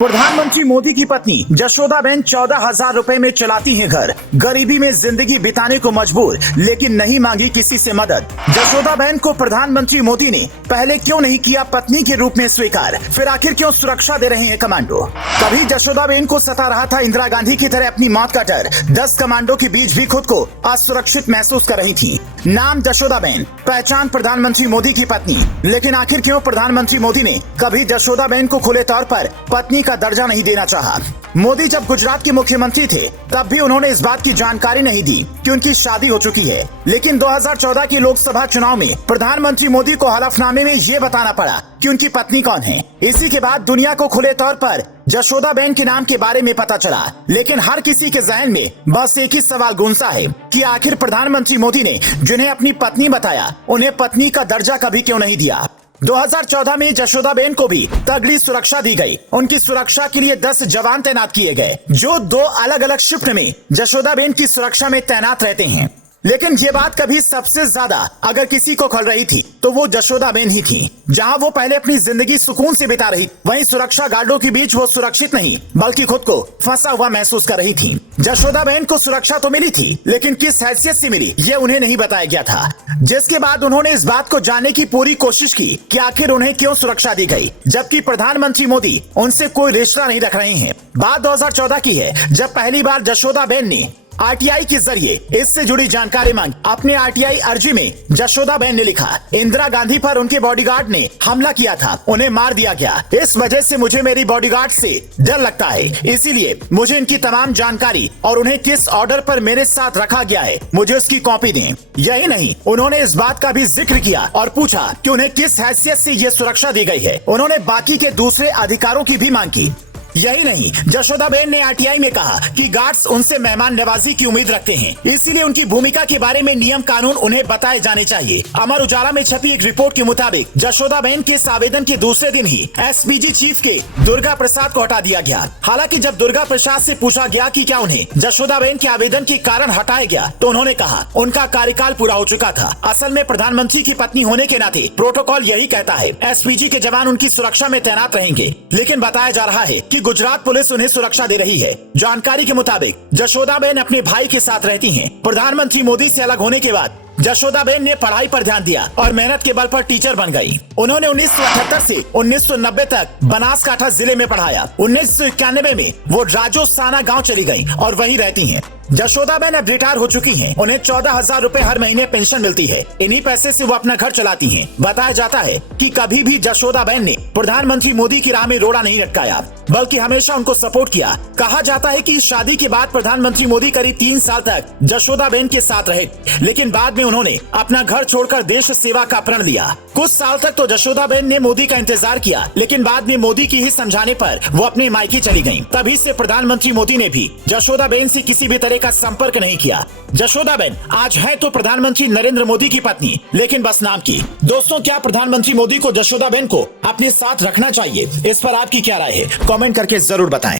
प्रधानमंत्री मोदी की पत्नी जशोदाबेन 14,000 रुपए में चलाती हैं घर। गरीबी में जिंदगी बिताने को मजबूर, लेकिन नहीं मांगी किसी से मदद। जशोदाबेन को प्रधानमंत्री मोदी ने पहले क्यों नहीं किया पत्नी के रूप में स्वीकार, फिर आखिर क्यों सुरक्षा दे रहे हैं कमांडो। कभी जशोदाबेन को सता रहा था इंदिरा गांधी की तरह अपनी मौत का डर। 10 कमांडो के बीच भी खुद को असुरक्षित महसूस कर रही थी। नाम जशोदाबेन, पहचान प्रधानमंत्री मोदी की पत्नी। लेकिन आखिर क्यों प्रधानमंत्री मोदी ने कभी जशोदाबेन को खुले तौर पर पत्नी का दर्जा नहीं देना चाहा। मोदी जब गुजरात के मुख्यमंत्री थे तब भी उन्होंने इस बात की जानकारी नहीं दी कि उनकी शादी हो चुकी है। लेकिन 2014 के लोकसभा चुनाव में प्रधानमंत्री मोदी को हलफनामे में ये बताना पड़ा कि उनकी पत्नी कौन है। इसी के बाद दुनिया को खुले तौर पर जशोदाबेन के नाम के बारे में पता चला। लेकिन हर किसी के जहन में बस एक ही सवाल गूंजता है कि आखिर प्रधानमंत्री मोदी ने जिन्हें अपनी पत्नी बताया, उन्हें पत्नी का दर्जा कभी क्यों नहीं दिया। 2014 में जशोदाबेन को भी तगड़ी सुरक्षा दी गई। उनकी सुरक्षा के लिए 10 जवान तैनात किए गए, जो 2 अलग अलग शिफ्ट में जशोदाबेन की सुरक्षा में तैनात रहते हैं। लेकिन ये बात कभी सबसे ज्यादा अगर किसी को खल रही थी तो वो जशोदाबेन ही थी। जहां वो पहले अपनी जिंदगी सुकून से बिता रही, वहीं सुरक्षा गार्डों के बीच वो सुरक्षित नहीं बल्कि खुद को फंसा हुआ महसूस कर रही थी। जशोदाबेन को सुरक्षा तो मिली थी, लेकिन किस हैसियत से मिली ये उन्हें नहीं बताया गया था। जिसके बाद उन्होंने इस बात को जानने की पूरी कोशिश की कि आखिर उन्हें क्यों सुरक्षा दी गई, जबकि प्रधानमंत्री मोदी उनसे कोई रिश्ता नहीं रख रहे हैं। बात 2014 की है, जब पहली बार जशोदाबेन ने आरटीआई के जरिए इससे जुड़ी जानकारी मांगी। अपने आरटीआई अर्जी में जशोदाबेन ने लिखा, इंदिरा गांधी पर उनके बॉडीगार्ड ने हमला किया था, उन्हें मार दिया गया। इस वजह से मुझे मेरी बॉडीगार्ड से डर लगता है, इसीलिए मुझे इनकी तमाम जानकारी और उन्हें किस ऑर्डर पर मेरे साथ रखा गया है, मुझे उसकी कॉपी दें। यही नहीं, उन्होंने इस बात का भी जिक्र किया और पूछा कि उन्हें किस हैसियत से ये सुरक्षा दी गई है। उन्होंने बाकी के दूसरे अधिकारों की भी मांग की। यही नहीं, जशोदाबेन ने आरटीआई में कहा कि गार्ड्स उनसे मेहमान नवाजी की उम्मीद रखते हैं, इसीलिए उनकी भूमिका के बारे में नियम कानून उन्हें बताए जाने चाहिए। अमर उजाला में छपी एक रिपोर्ट के मुताबिक जशोदाबेन के इस आवेदन के दूसरे दिन ही एसपीजी चीफ के दुर्गा प्रसाद को हटा दिया गया। हालांकि जब दुर्गा प्रसाद से पूछा गया कि क्या उन्हें जशोदाबेन के आवेदन के कारण हटाया गया, तो उन्होंने कहा उनका कार्यकाल पूरा हो चुका था। असल में प्रधानमंत्री की पत्नी होने के नाते प्रोटोकॉल यही कहता है, एसपीजी के जवान उनकी सुरक्षा में तैनात रहेंगे। लेकिन बताया जा रहा है कि गुजरात पुलिस उन्हें सुरक्षा दे रही है। जानकारी के मुताबिक जशोदाबेन अपने भाई के साथ रहती हैं। प्रधानमंत्री मोदी से अलग होने के बाद जशोदाबेन ने पढ़ाई पर ध्यान दिया और मेहनत के बल पर टीचर बन गई। उन्होंने 1978 से 1990 तक बनासकांठा जिले में पढ़ाया। 1991 में वो राजोसाना गांव चली गई और वहीं रहती हैं। जशोदाबेन अब रिटायर हो चुकी हैं। उन्हें 14,000 रुपए हर महीने पेंशन मिलती है। इन्हीं पैसे से वो अपना घर चलाती हैं। बताया जाता है कि कभी भी जशोदाबेन ने प्रधानमंत्री मोदी की राह में रोड़ा नहीं लटकाया, बल्कि हमेशा उनको सपोर्ट किया। कहा जाता है कि इस शादी के बाद प्रधानमंत्री मोदी करीब 3 साल तक जशोदाबेन के साथ रहे, लेकिन बाद में उन्होंने अपना घर छोड़कर देश सेवा का प्रण लिया। कुछ साल तक तो जशोदाबेन ने मोदी का इंतजार किया, लेकिन बाद में मोदी की ही समझाने पर वो अपने मायके चली गईं। तभी से प्रधानमंत्री मोदी ने भी जशोदाबेन से किसी भी तरह का संपर्क नहीं किया। जशोदाबेन आज है तो प्रधानमंत्री नरेंद्र मोदी की पत्नी, लेकिन बस नाम की। दोस्तों, क्या प्रधानमंत्री मोदी को जशोदाबेन को अपने साथ रखना चाहिए? इस पर आपकी क्या राय है? कमेंट करके जरूर बताएं।